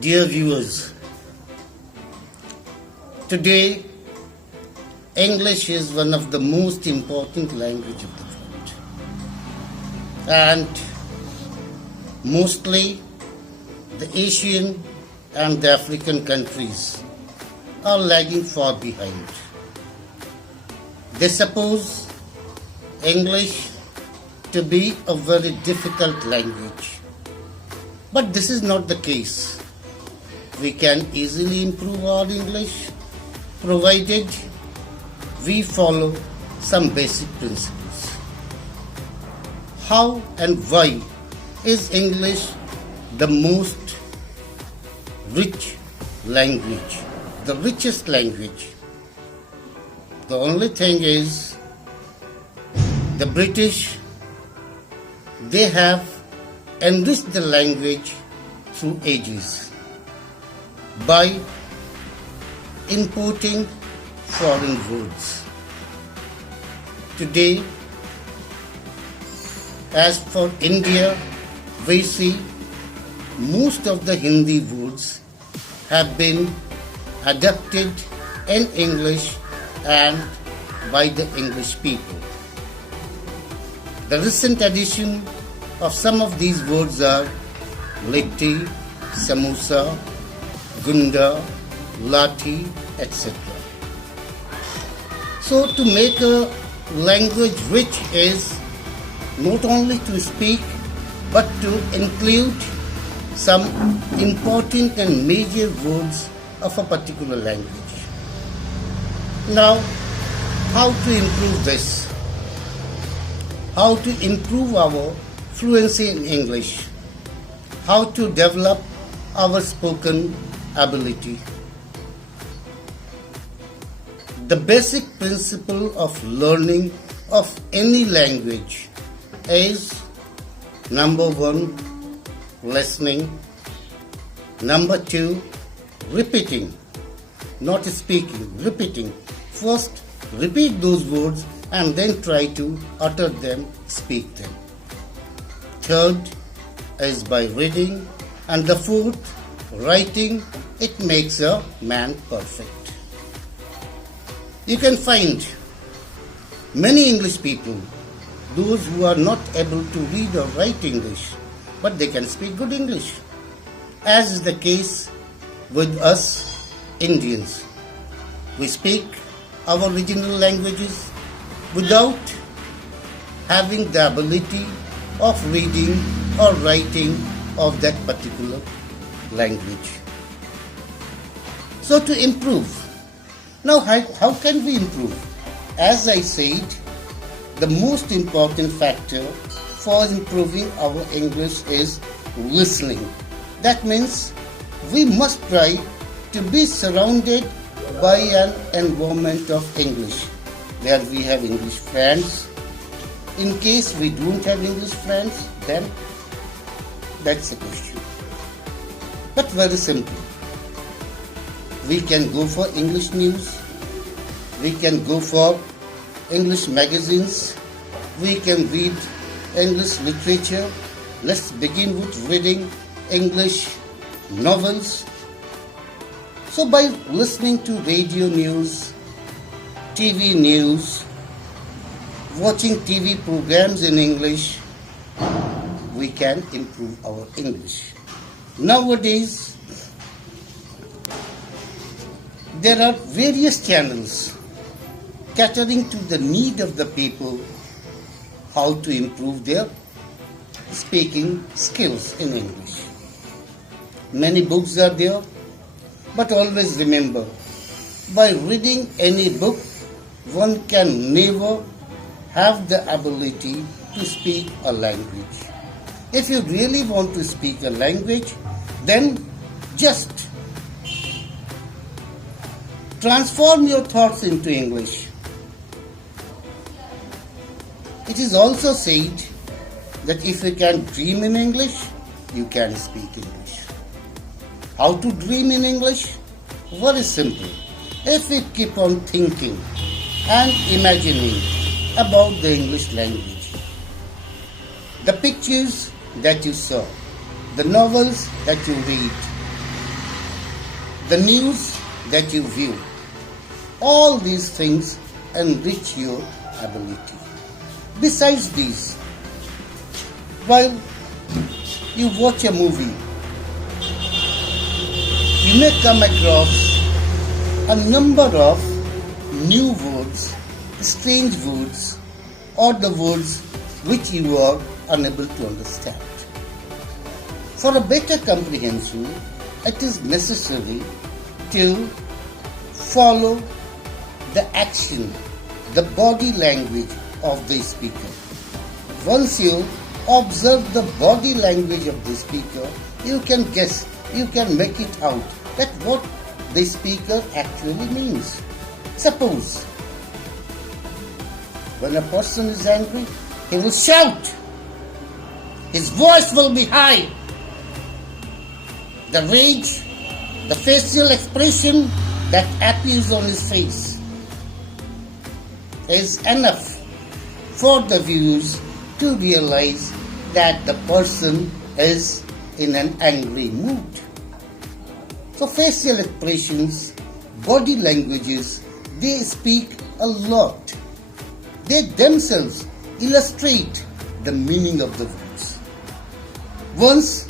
Dear viewers, today English is one of the most important language of the world, and mostly the Asian and the African countries are lagging far behind. They suppose English to be a very difficult language, but this is not the case. We can easily improve our English provided we follow some basic principles. How and why is English the most rich language, the richest language? The only thing is the British, they have enriched the language through ages by importing foreign words. Today, as for India, we see most of the Hindi words have been adapted in English and by the English people. The recent addition of some of these words are litti, samosa, gunda, lathi, etc. So to make a language rich is not only to speak but to include some important and major words of a particular language. Now, how to improve this? How to improve our fluency in English? How to develop our spoken ability? The basic principle of learning of any language is number 1, listening, number 2, repeating, not speaking, repeating. First, repeat those words and then try to utter them, speak them. Third is by reading, and the fourth, writing. It makes a man perfect. You can find many English people, those who are not able to read or write English, but they can speak good English, as is the case with us Indians. We speak our original languages without having the ability of reading or writing of that particular language. So to improve, now how can we improve? As I said, the most important factor for improving our English is listening. That means we must try to be surrounded by an environment of English, where we have English friends. In case we don't have English friends, then that's a question. But very simple. We can go for English news. We can go for English magazines. We can read English literature. Let's begin with reading English novels. So by listening to radio news, TV news, watching TV programs in English, we can improve our English. Nowadays, there are various channels catering to the need of the people how to improve their speaking skills in English. Many books are there, but always remember, by reading any book, one can never have the ability to speak a language. If you really want to speak a language, then just transform your thoughts into English. It is also said that if you can dream in English, you can speak English. How to dream in English? Very simple. If we keep on thinking and imagining about the English language, the pictures that you saw, the novels that you read, the news that you view. All these things enrich your ability. Besides these, while you watch a movie, you may come across a number of new words, strange words, or the words which you are unable to understand. For a better comprehension, it is necessary to follow the action, the body language of the speaker. Once you observe the body language of the speaker, you can guess, you can make it out that what the speaker actually means. Suppose, when a person is angry, he will shout. His voice will be high. The rage, the facial expression that appears on his face is enough for the viewers to realize that the person is in an angry mood. So facial expressions, body languages, they speak a lot. They themselves illustrate the meaning of the words. Once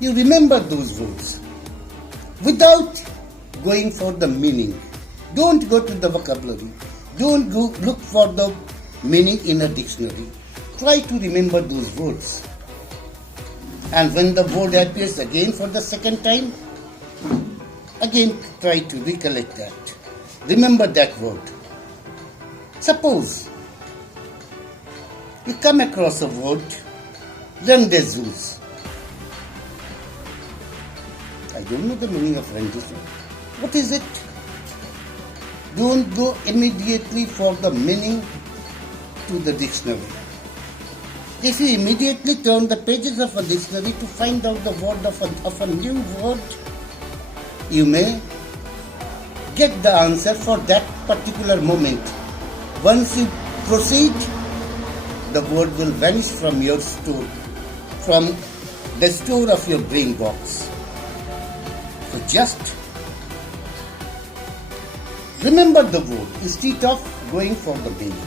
you remember those words, without going for the meaning, don't go to the vocabulary, don't go look for the meaning in a dictionary. Try to remember those words. And when the word appears again for the second time, again try to recollect that. Remember that word. Suppose you come across a word, rendezvous. I don't know the meaning of rendezvous. What is it? Don't go immediately for the meaning to the dictionary. If you immediately turn the pages of a dictionary to find out the word of a new word, you may get the answer for that particular moment. Once you proceed, the word will vanish from your store, from the store of your brain box. So just remember the word instead of going for the meaning.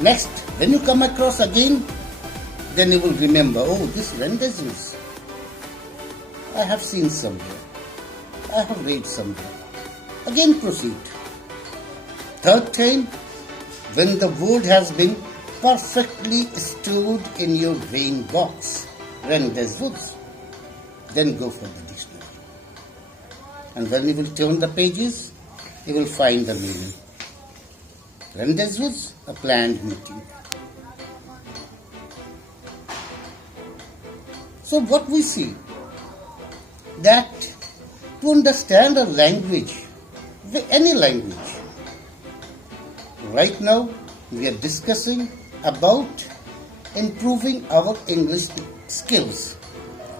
Next, when you come across again, then you will remember, oh, this rendezvous, I have seen somewhere, I have read somewhere. Again proceed. Third time, when the word has been perfectly stored in your brain box, rendezvous, then go for the dictionary. And when you will turn the pages, you will find the meaning. Rendezvous, a planned meeting. So what we see, that to understand a language, any language, right now we are discussing about improving our English skills,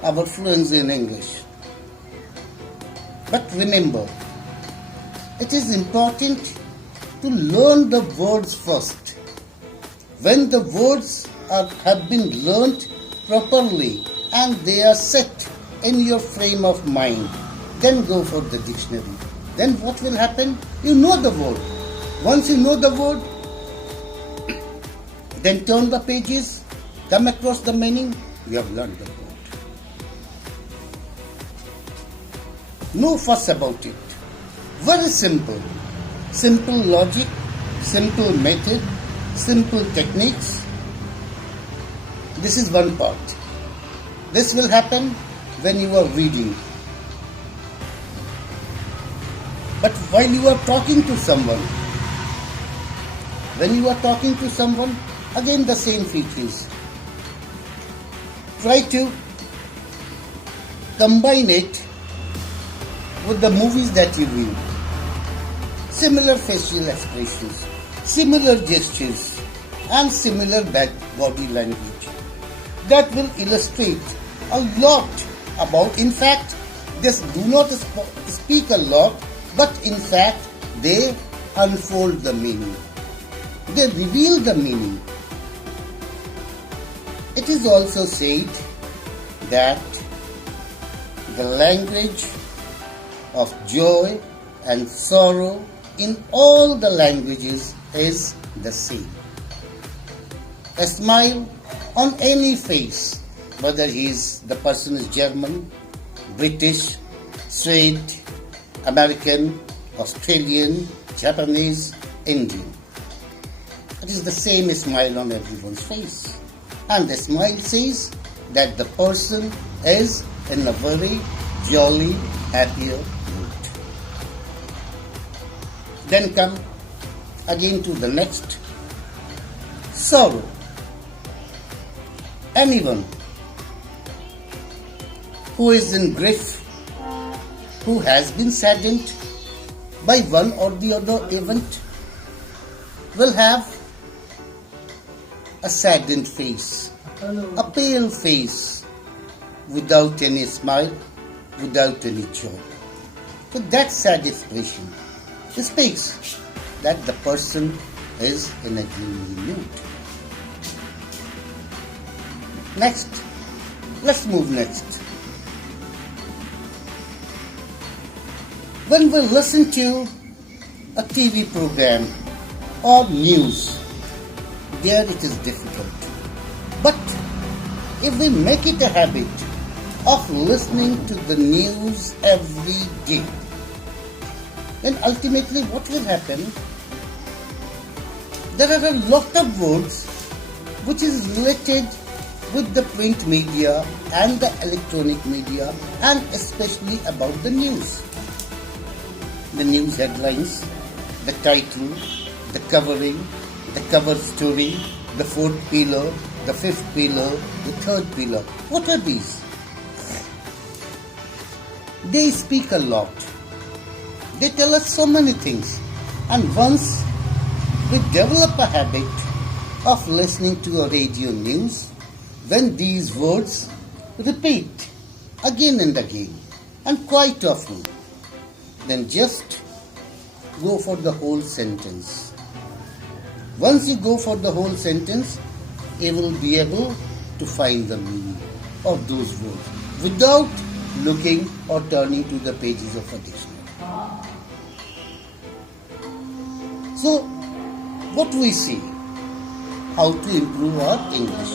our fluency in English. But remember, it is important to learn the words first. When the words have been learnt properly and they are set in your frame of mind, then go for the dictionary. Then what will happen? You know the word. Once you know the word, then turn the pages, come across the meaning, you have learned the word. No fuss about it. Very simple. Simple logic, simple method, simple techniques. This is one part. This will happen when you are reading. But while you are talking to someone, again the same features. Try to combine it with the movies that you view. Similar facial expressions, similar gestures, and similar body language. That will illustrate a lot about, in fact, they do not speak a lot, but in fact, they unfold the meaning. They reveal the meaning. It is also said that the language of joy and sorrow in all the languages is the same. A smile on any face, whether the person is German, British, Swede, American, Australian, Japanese, Indian. It is the same smile on everyone's face. And the smile says that the person is in a very jolly, happier mood. Then come again to the next, sorrow. Anyone who is in grief, who has been saddened by one or the other event, will have a saddened face, a pale face, without any smile, without any joy. So that sad expression speaks that the person is in a gloomy mood. Next, let's move next. When we listen to a TV program or news, there it is difficult. But if we make it a habit of listening to the news every day, then ultimately what will happen? There are a lot of words which is related with the print media and the electronic media, and especially about the news. The news headlines, the title, the covering, the cover story, the fourth pillar, the fifth pillar, the third pillar. What are these? They speak a lot. They tell us so many things. And once we develop a habit of listening to a radio news, when these words repeat again and again and quite often, then just go for the whole sentence. Once you go for the whole sentence, you will be able to find the meaning of those words without looking or turning to the pages of a dictionary. So, what we see, how to improve our English.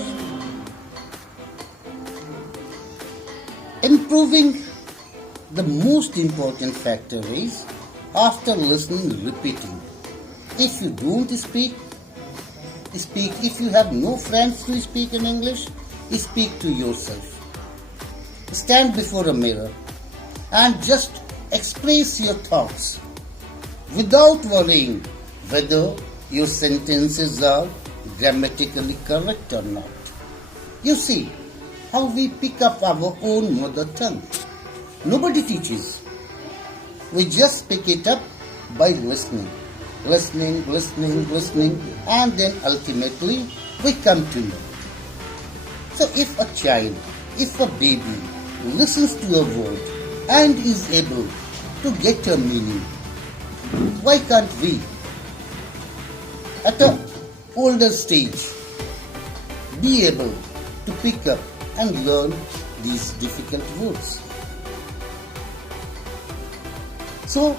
Improving, the most important factor is after listening, repeating. If you don't speak. If you have no friends to speak in English, speak to yourself. Stand before a mirror and just express your thoughts without worrying whether your sentences are grammatically correct or not. You see how we pick up our own mother tongue. Nobody teaches. We just pick it up by listening, and then ultimately we come to know. So if a child, if a baby listens to a word and is able to get a meaning, why can't we, at an older stage, be able to pick up and learn these difficult words? So,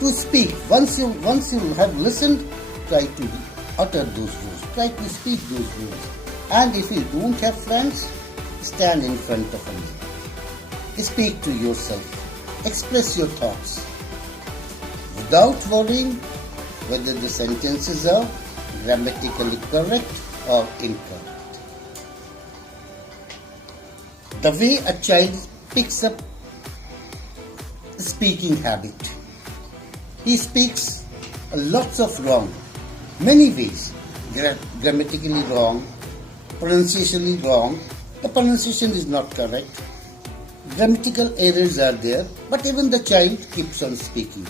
to speak, once you have listened, try to utter those words, try to speak those words. And if you don't have friends, stand in front of a mirror. Speak to yourself, express your thoughts, without worrying whether the sentences are grammatically correct or incorrect. The way a child picks up speaking habit. He speaks lots of wrong, many ways, grammatically wrong, pronunciationally wrong. The pronunciation is not correct. Grammatical errors are there, but even the child keeps on speaking.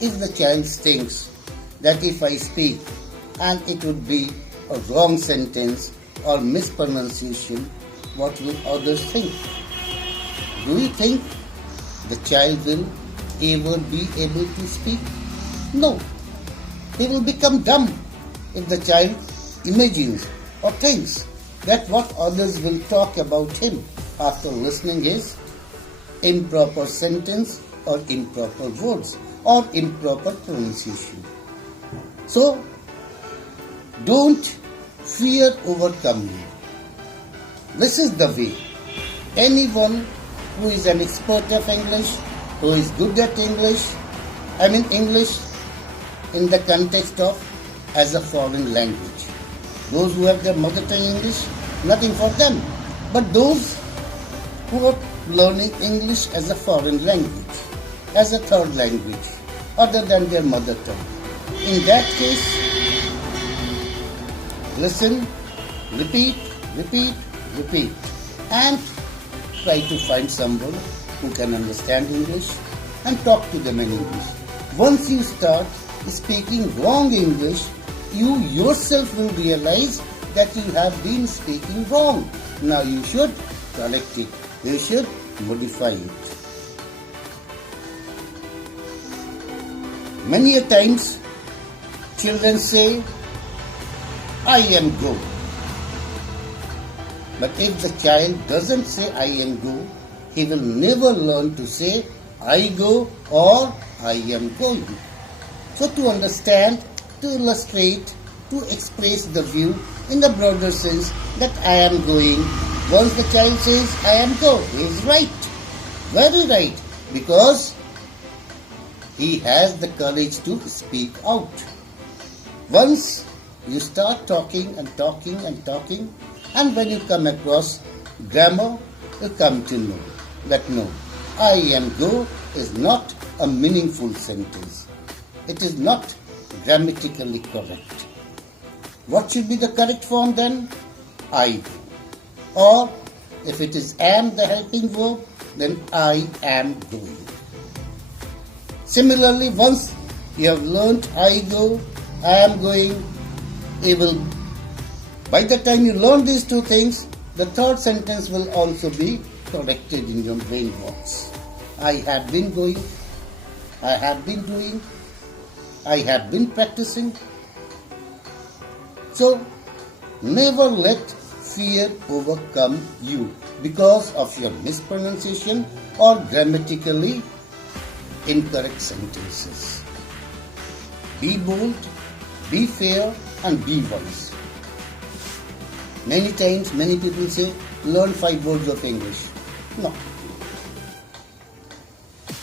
If the child thinks that if I speak and it would be a wrong sentence or mispronunciation, what will others think? Do you think the child will ever be able to speak? No. He will become dumb if the child imagines or thinks that what others will talk about him after listening his improper sentence or improper words or improper pronunciation. So, don't fear overcome you. This is the way. Anyone who is an expert of English, who is good at English, English in the context of as a foreign language. Those who have their mother tongue English, nothing for them. But those who are learning English as a foreign language, as a third language, other than their mother tongue. In that case, listen, repeat, and try to find someone who can understand English and talk to them in English. Once you start speaking wrong English, you yourself will realize that you have been speaking wrong. Now you should correct it. You should modify it. Many a times, children say, I am go. But if the child doesn't say I am go, he will never learn to say I go or I am going. So to understand, to illustrate, to express the view in the broader sense that I am going, once the child says I am go, he is right. Very right. Because he has the courage to speak out. Once you start talking, and when you come across grammar, you come to know that no, I am go is not a meaningful sentence. It is not grammatically correct. What should be the correct form then? I go. Or if it is am the helping verb, then I am going. Similarly, once you have learnt I go, I am going, by the time you learn these two things, the third sentence will also be corrected in your brain box. I have been going, I have been doing, I have been practicing. So, never let fear overcome you because of your mispronunciation or grammatically incorrect sentences. Be bold, be fair, and be wise. Many times, many people say, learn 5 words of English. No.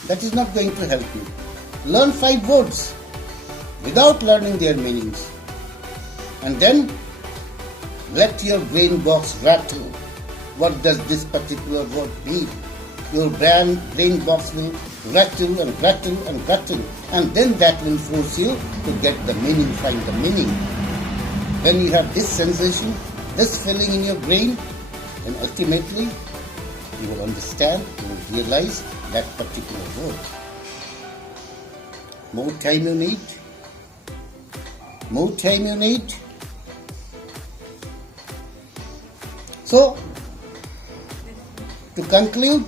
That is not going to help you. Learn 5 words without learning their meanings. And then let your brain box rattle. What does this particular word mean? Your brain box will rattle, and then that will force you to get the meaning, find the meaning. When you have this sensation, this feeling in your brain, then ultimately you will understand, you will realize that particular word. More time you need. So, to conclude,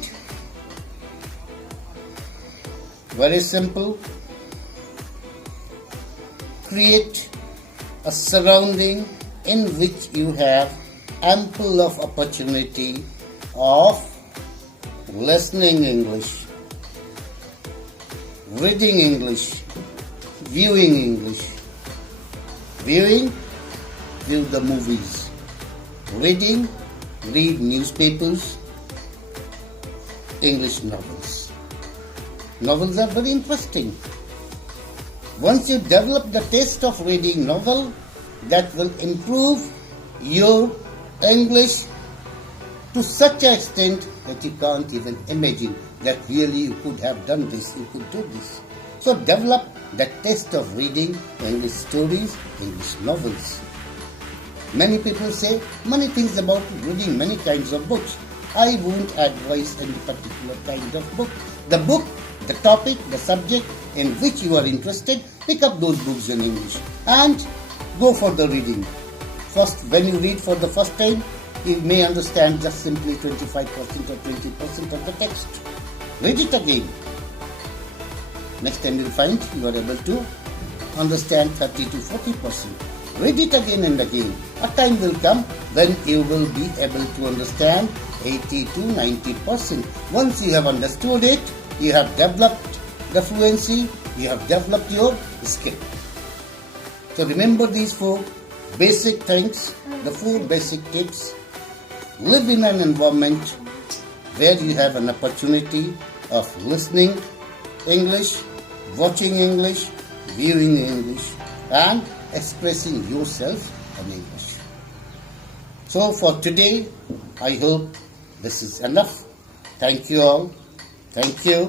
very simple, create a surrounding in which you have ample of opportunity of listening English, reading English, viewing English. Viewing, view the movies. Reading, read newspapers, English novels. Novels are very interesting. Once you develop the taste of reading novel, that will improve your English to such an extent that you can't even imagine that really you could have done this, you could do this. So develop that taste of reading English stories, English novels. Many people say many things about reading many kinds of books. I won't advise any particular kind of book. The book, the topic, the subject in which you are interested, pick up those books in English and go for the reading. First, when you read for the first time, you may understand just simply 25% or 20% of the text. Read it again. Next time you will find you are able to understand 30 to 40%. Read it again and again. A time will come when you will be able to understand 80 to 90%. Once you have understood it, you have developed the fluency, you have developed your skill. So remember these four basic things, the four basic tips. Live in an environment where you have an opportunity of listening English, watching English, viewing English, and expressing yourself in English. So for today, I hope this is enough. Thank you all. Thank you.